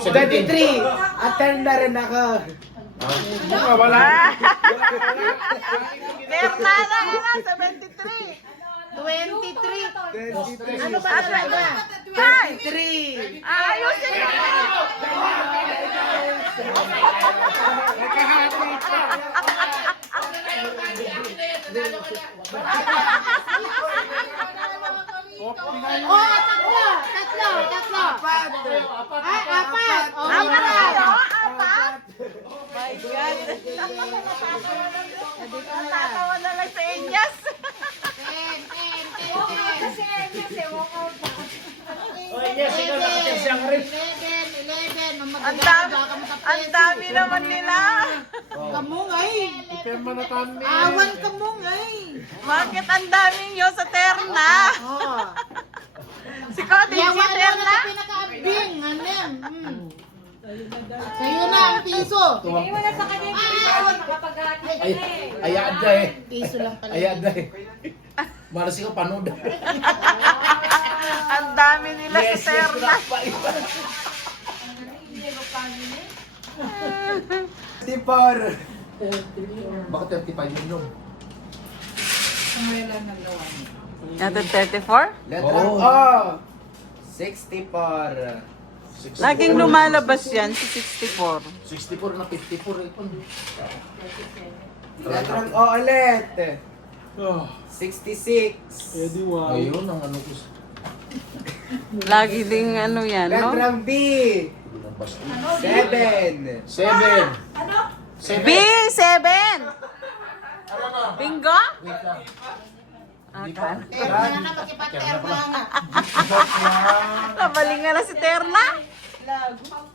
23. Attend na rin ako. Wala. Terna na yan, 73. 23. Ano ba talaga? 23. Ayusin mo. Nagkahati pa. Oh, tatlo. Apat. Ay, apat. Oh, Apat apat. kayo? Apat? Oh my God. Natatawa na lang sa Enyas. 11. Ang dami naman nila. Kamungay. Ipemma na kami. Awan kamungay. Bakit ang dami nyo sa Terna? Oh. Si Cody, si Yawan mo na Terna? sa pinakaabing. Anem. Sa'yo na ang piso. Iwala sa kanya yung piso. Nakapaghati ka na eh. Ayada eh. Piso lang pala. Ayada eh. Malas ko panood. Ang dami nila sa Terna. Tipor. Bakit 35 yun nung? Ito 34? Letrang O. 64. Laging lumalabas yan sa 64. 64 na 54 ito. Letrang O ulit. 66. Ayun ang ano ko. Lagi ding ano yan, no? Letrang B. 7. 7. Ano? B7! Bingo? Okay. Terna na magkipaterna na. Nabaling nga na si Terna.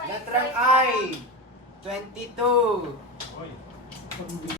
Letrang I. 22.